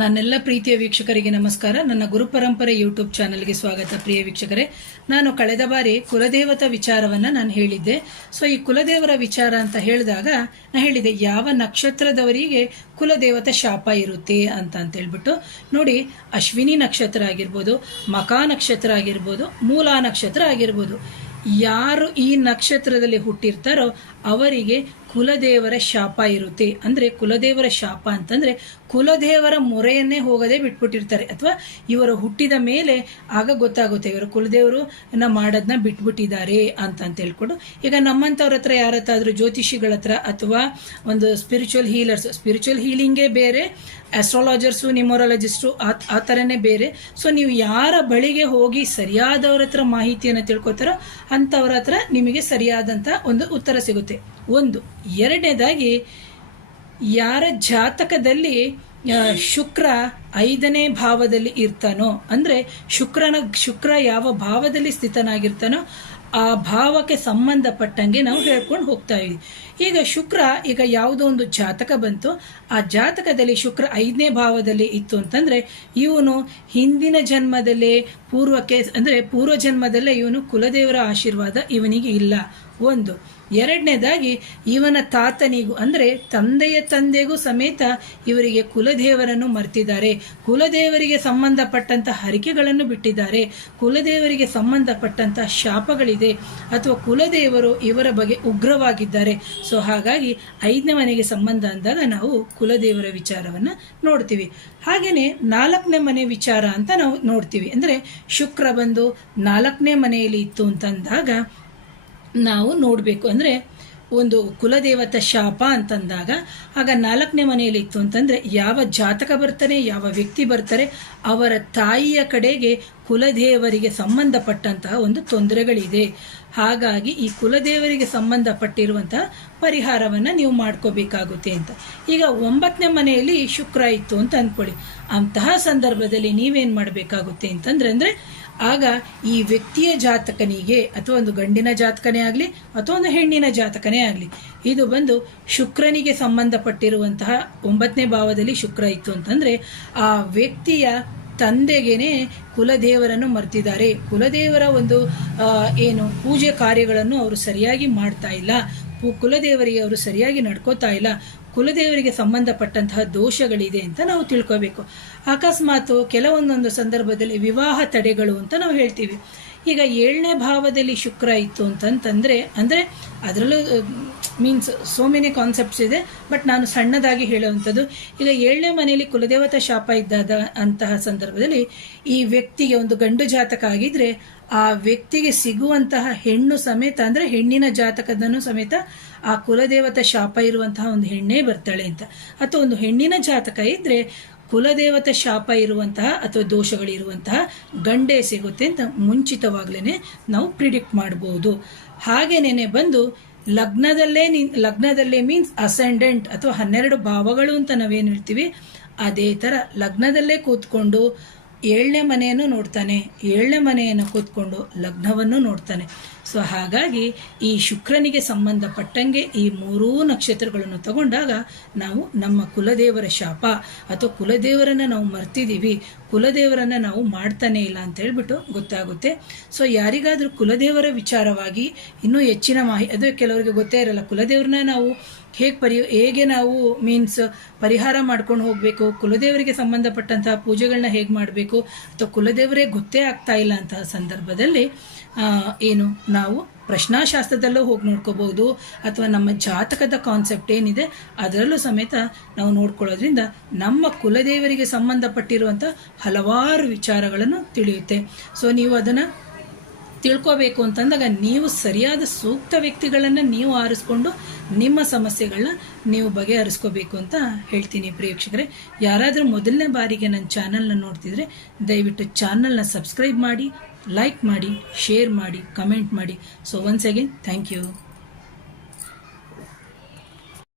ನನ್ನೆಲ್ಲ ಪ್ರೀತಿಯ ವೀಕ್ಷಕರಿಗೆ ನಮಸ್ಕಾರ. ನನ್ನ ಗುರುಪರಂಪರೆ ಯೂಟ್ಯೂಬ್ ಚಾನೆಲ್ಗೆ ಸ್ವಾಗತ. ಪ್ರಿಯ ವೀಕ್ಷಕರೇ, ನಾನು ಕಳೆದ ಬಾರಿ ಕುಲದೇವತಾ ವಿಚಾರವನ್ನ ನಾನು ಹೇಳಿದ್ದೆ. ಸೊ ಈ ಕುಲದೇವರ ವಿಚಾರ ಅಂತ ಹೇಳಿದಾಗ ನಾನು ಹೇಳಿದೆ ಯಾವ ನಕ್ಷತ್ರದವರಿಗೆ ಕುಲದೇವತ ಶಾಪ ಇರುತ್ತೆ ಅಂತ ಹೇಳ್ಬಿಟ್ಟು. ನೋಡಿ, ಅಶ್ವಿನಿ ನಕ್ಷತ್ರ ಆಗಿರ್ಬೋದು, ಮಕಾ ನಕ್ಷತ್ರ ಆಗಿರ್ಬೋದು, ಮೂಲಾ ನಕ್ಷತ್ರ ಆಗಿರ್ಬೋದು, ಯಾರು ಈ ನಕ್ಷತ್ರದಲ್ಲಿ ಹುಟ್ಟಿರ್ತಾರೋ ಅವರಿಗೆ ಕುಲದೇವರ ಶಾಪ ಇರುತ್ತೆ. ಅಂದ್ರೆ ಕುಲದೇವರ ಶಾಪ ಅಂತಂದ್ರೆ ಕುಲದೇವರ ಮೊರೆಯನ್ನೇ ಹೋಗದೆ ಬಿಟ್ಬಿಟ್ಟಿರ್ತಾರೆ, ಅಥವಾ ಇವರು ಹುಟ್ಟಿದ ಮೇಲೆ ಆಗ ಗೊತ್ತಾಗುತ್ತೆ ಇವರು ಕುಲದೇವರು ಮಾಡೋದನ್ನ ಬಿಟ್ಬಿಟ್ಟಿದ್ದಾರೆ ಅಂತ ಹೇಳ್ಕೊಂಡು. ಈಗ ನಮ್ಮಂತವ್ರ ಹತ್ರ ಯಾರತ್ತಾದ್ರೂ ಜ್ಯೋತಿಷಿಗಳ ಹತ್ರ ಅಥವಾ ಒಂದು ಸ್ಪಿರಿಚುವಲ್ ಹೀಲರ್ಸ್, ಸ್ಪಿರಿಚುವಲ್ ಹೀಲಿಂಗೇ ಬೇರೆ, ಆಸ್ಟ್ರಾಲಜರ್ಸು, ನ್ಯೂಮರಾಲಜಿಸ್ಟು ಆ ಥರನೇ ಬೇರೆ. ಸೊ ನೀವು ಯಾರ ಬಳಿಗೆ ಹೋಗಿ ಸರಿಯಾದವ್ರ ಹತ್ರ ಮಾಹಿತಿಯನ್ನು ತಿಳ್ಕೊತಾರೋ ಅಂಥವ್ರ ಹತ್ರ ನಿಮಗೆ ಸರಿಯಾದಂಥ ಒಂದು ಉತ್ತರ ಸಿಗುತ್ತೆ. ಒಂದು. ಎರಡನೇದಾಗಿ, ಯಾರ ಜಾತಕದಲ್ಲಿ ಶುಕ್ರ 5ನೇ ಭಾವದಲ್ಲಿ ಇರ್ತಾನೋ, ಅಂದ್ರೆ ಶುಕ್ರ ಯಾವ ಭಾವದಲ್ಲಿ ಸ್ಥಿತನಾಗಿರ್ತಾನೋ ಆ ಭಾವಕ್ಕೆ ಸಂಬಂಧಪಟ್ಟಂಗೆ ನಾವು ಹೇಳ್ಕೊಂಡು ಹೋಗ್ತಾ ಇದ್ದೀವಿ. ಈಗ ಶುಕ್ರ, ಈಗ ಯಾವುದೋ ಒಂದು ಜಾತಕ ಬಂತು, ಆ ಜಾತಕದಲ್ಲಿ ಶುಕ್ರ 5ನೇ ಭಾವದಲ್ಲಿ ಇತ್ತು ಅಂತಂದ್ರೆ ಇವನು ಹಿಂದಿನ ಜನ್ಮದಲ್ಲೇ ಪೂರ್ವ ಜನ್ಮದಲ್ಲೇ ಇವನು ಕುಲದೇವರ ಆಶೀರ್ವಾದ ಇವನಿಗೆ ಇಲ್ಲ. ಒಂದು. ಎರಡನೇದಾಗಿ, ಇವನ ತಾತನಿಗೂ ಅಂದ್ರೆ ತಂದೆಯ ತಂದೆಗೂ ಸಮೇತ ಇವರಿಗೆ ಕುಲದೇವರನ್ನು ಮರ್ತಿದ್ದಾರೆ, ಕುಲದೇವರಿಗೆ ಸಂಬಂಧಪಟ್ಟಂತ ಹರಿಕೆಗಳನ್ನು ಬಿಟ್ಟಿದ್ದಾರೆ, ಕುಲದೇವರಿಗೆ ಸಂಬಂಧಪಟ್ಟಂತ ಶಾಪಗಳಿದೆ, ಅಥವಾ ಕುಲದೇವರು ಇವರ ಬಗ್ಗೆ ಉಗ್ರವಾಗಿದ್ದಾರೆ. ಸೊ ಹಾಗಾಗಿ 5ನೇ ಮನೆಗೆ ಸಂಬಂಧ ಅಂದಾಗ ನಾವು ಕುಲದೇವರ ವಿಚಾರವನ್ನ ನೋಡ್ತೀವಿ. ಹಾಗೇನೆ 4ನೇ ಮನೆ ವಿಚಾರ ಅಂತ ನಾವು ನೋಡ್ತೀವಿ. ಅಂದ್ರೆ ಶುಕ್ರ ಬಂದು 4ನೇ ಮನೆಯಲ್ಲಿ ಇತ್ತು ಅಂತಂದಾಗ ನಾವು ನೋಡಬೇಕು. ಅಂದ್ರೆ ಒಂದು ಕುಲದೇವತ ಶಾಪ ಅಂತಂದಾಗ ಆಗ 4ನೇ ಮನೆಯಲ್ಲಿ ಇತ್ತು ಅಂತಂದ್ರೆ ಯಾವ ಜಾತಕ ಬರ್ತಾನೆ, ಯಾವ ವ್ಯಕ್ತಿ ಬರ್ತಾರೆ, ಅವರ ತಾಯಿಯ ಕಡೆಗೆ ಕುಲದೇವರಿಗೆ ಸಂಬಂಧಪಟ್ಟಂತಹ ಒಂದು ತೊಂದರೆಗಳಿದೆ. ಹಾಗಾಗಿ ಈ ಕುಲದೇವರಿಗೆ ಸಂಬಂಧಪಟ್ಟಿರುವಂತಹ ಪರಿಹಾರವನ್ನ ನೀವು ಮಾಡ್ಕೋಬೇಕಾಗುತ್ತೆ ಅಂತ. ಈಗ 9ನೇ ಮನೆಯಲ್ಲಿ ಶುಕ್ರ ಇತ್ತು ಅಂತ ಅಂದ್ಕೊಳ್ಳಿ. ಅಂತಹ ಸಂದರ್ಭದಲ್ಲಿ ನೀವೇನ್ ಮಾಡಬೇಕಾಗುತ್ತೆ ಅಂತಂದ್ರೆ ಆಗ ಈ ವ್ಯಕ್ತಿಯ ಜಾತಕನಿಗೆ, ಅಥವಾ ಒಂದು ಗಂಡಿನ ಜಾತಕನೇ ಆಗಲಿ ಅಥವಾ ಒಂದು ಹೆಣ್ಣಿನ ಜಾತಕನೇ ಆಗಲಿ, ಇದು ಬಂದು ಶುಕ್ರನಿಗೆ ಸಂಬಂಧಪಟ್ಟಿರುವಂತಹ 9ನೇ ಭಾವದಲ್ಲಿ ಶುಕ್ರ ಇತ್ತು ಅಂತಂದ್ರೆ ಆ ವ್ಯಕ್ತಿಯ ತಂದೆಗೇನೆ ಕುಲದೇವರನ್ನು ಮರ್ತಿದ್ದಾರೆ, ಕುಲದೇವರ ಒಂದು ಪೂಜೆ ಕಾರ್ಯಗಳನ್ನು ಅವರು ಸರಿಯಾಗಿ ಮಾಡ್ತಾ ಇಲ್ಲ, ಕುಲದೇವರಿಗೆ ಅವರು ಸರಿಯಾಗಿ ನಡ್ಕೋತಾ ಇಲ್ಲ, ಕುಲದೇವರಿಗೆ ಸಂಬಂಧಪಟ್ಟಂತಹ ದೋಷಗಳಿದೆ ಅಂತ ನಾವು ತಿಳ್ಕೋಬೇಕು. ಅಕಸ್ಮಾತ್ ಕೆಲವೊಂದೊಂದು ಸಂದರ್ಭದಲ್ಲಿ ವಿವಾಹ ತಡೆಗಳು ಅಂತ ನಾವು ಹೇಳ್ತೀವಿ. ಈಗ 7ನೇ ಭಾವದಲ್ಲಿ ಶುಕ್ರ ಇತ್ತು ಅಂತಂದ್ರೆ ಅಂದ್ರೆ ಅದರಲ್ಲೂ ಮೀನ್ಸ್ ಸೋ ಮೆನಿ ಕಾನ್ಸೆಪ್ಟ್ಸ್ ಇದೆ, ಬಟ್ ನಾನು ಸಣ್ಣದಾಗಿ ಹೇಳುವಂಥದ್ದು. ಈಗ 7ನೇ ಮನೆಯಲ್ಲಿ ಕುಲದೇವತಾ ಶಾಪ ಇದ್ದ ಅಂತಹ ಸಂದರ್ಭದಲ್ಲಿ ಈ ವ್ಯಕ್ತಿಗೆ ಒಂದು ಗಂಡು ಜಾತಕ ಆಗಿದ್ರೆ ಆ ವ್ಯಕ್ತಿಗೆ ಸಿಗುವಂತಹ ಹೆಣ್ಣು ಸಮೇತ, ಅಂದ್ರೆ ಹೆಣ್ಣಿನ ಜಾತಕದನ್ನು ಸಮೇತ ಆ ಕುಲದೇವತಾ ಶಾಪ ಇರುವಂತಹ ಒಂದು ಹೆಣ್ಣೇ ಬರ್ತಾಳೆ ಅಂತ. ಅಥವಾ ಒಂದು ಹೆಣ್ಣಿನ ಜಾತಕ ಇದ್ರೆ ಕುಲದೇವತಾ ಶಾಪ ಇರುವಂತಹ ಅಥವಾ ದೋಷಗಳಿರುವಂತಹ ಗಂಡೇ ಸಿಗುತ್ತೆ ಅಂತ ಮುಂಚಿತವಾಗ್ಲೇನೆ ನಾವು ಪ್ರಿಡಿಕ್ಟ್ ಮಾಡಬಹುದು. ಹಾಗೇನೇನೆ ಬಂದು ಲಗ್ನದಲ್ಲೇ ಮೀನ್ಸ್ ಅಸೆಂಡೆಂಟ್ ಅಥವಾ 12 ಭಾವಗಳು ಅಂತ ನಾವೇನು ಹೇಳ್ತೀವಿ, ಅದೇ ತರ ಲಗ್ನದಲ್ಲೇ ಕೂತ್ಕೊಂಡು 7ನೇ ಮನೆಯನ್ನು ನೋಡ್ತಾನೆ, 7ನೇ ಮನೆಯನ್ನು ಕೂತ್ಕೊಂಡು ಲಗ್ನವನ್ನು ನೋಡ್ತಾನೆ. ಸೊ ಹಾಗಾಗಿ ಈ ಶುಕ್ರನಿಗೆ ಸಂಬಂಧಪಟ್ಟಂಗೆ ಈ 3 ನಕ್ಷತ್ರಗಳನ್ನು ತಗೊಂಡಾಗ ನಾವು ನಮ್ಮ ಕುಲದೇವರ ಶಾಪ ಅಥವಾ ಕುಲದೇವರನ್ನ ನಾವು ಮರ್ತಿದೀವಿ, ಕುಲದೇವರನ್ನ ನಾವು ಮಾಡ್ತಾನೆ ಇಲ್ಲ ಅಂತ ಹೇಳ್ಬಿಟ್ಟು ಗೊತ್ತಾಗುತ್ತೆ. ಸೊ ಯಾರಿಗಾದ್ರೂ ಕುಲದೇವರ ವಿಚಾರವಾಗಿ ಇನ್ನೂ ಹೆಚ್ಚಿನ ಮಾಹಿತಿ, ಅದು ಕೆಲವರಿಗೆ ಗೊತ್ತೇ ಇರಲ್ಲ, ಕುಲದೇವ್ರನ್ನ ನಾವು ಹೇಗೆ ನಾವು ಮೀನ್ಸ್ ಪರಿಹಾರ ಮಾಡ್ಕೊಂಡು ಹೋಗ್ಬೇಕು, ಕುಲದೇವರಿಗೆ ಸಂಬಂಧಪಟ್ಟಂತಹ ಪೂಜೆಗಳನ್ನ ಹೇಗೆ ಮಾಡಬೇಕು, ಅಥವಾ ಕುಲದೇವರೇ ಗೊತ್ತೇ ಆಗ್ತಾ ಇಲ್ಲ ಅಂತಹ ಸಂದರ್ಭದಲ್ಲಿ ನಾವು ಪ್ರಶ್ನಾಶಾಸ್ತ್ರದಲ್ಲೂ ಹೋಗಿ ನೋಡ್ಕೋಬಹುದು, ಅಥವಾ ನಮ್ಮ ಜಾತಕದ ಕಾನ್ಸೆಪ್ಟ್ ಏನಿದೆ ಅದರಲ್ಲೂ ಸಮೇತ ನಾವು ನೋಡ್ಕೊಳ್ಳೋದ್ರಿಂದ ನಮ್ಮ ಕುಲದೇವರಿಗೆ ಸಂಬಂಧಪಟ್ಟಿರುವಂಥ ಹಲವಾರು ವಿಚಾರಗಳನ್ನು ತಿಳಿಯುತ್ತೆ. ಸೊ ನೀವು ಅದನ್ನ ತಿಳ್ಕೋಬೇಕು ಅಂತಂದಾಗ ನೀವು ಸರಿಯಾದ ಸೂಕ್ತ ವ್ಯಕ್ತಿಗಳನ್ನ ನೀವು ಆರಿಸ್ಕೊಂಡು ನಿಮ್ಮ ಸಮಸ್ಯೆಗಳನ್ನ ನೀವು ಬಗೆಹರಿಸ್ಕೋಬೇಕು ಅಂತ ಹೇಳ್ತೀನಿ. ಪ್ರೇಕ್ಷಕರೇ, ಯಾರಾದರೂ ಮೊದಲನೇ ಬಾರಿಗೆ ನನ್ನ ಚಾನಲ್ನ ನೋಡ್ತಿದ್ರೆ ದಯವಿಟ್ಟು ಚಾನಲ್ನ ಸಬ್ಸ್ಕ್ರೈಬ್ ಮಾಡಿ, ಲೈಕ್ ಮಾಡಿ, ಶೇರ್ ಮಾಡಿ, ಕಮೆಂಟ್ ಮಾಡಿ. So once again thank you.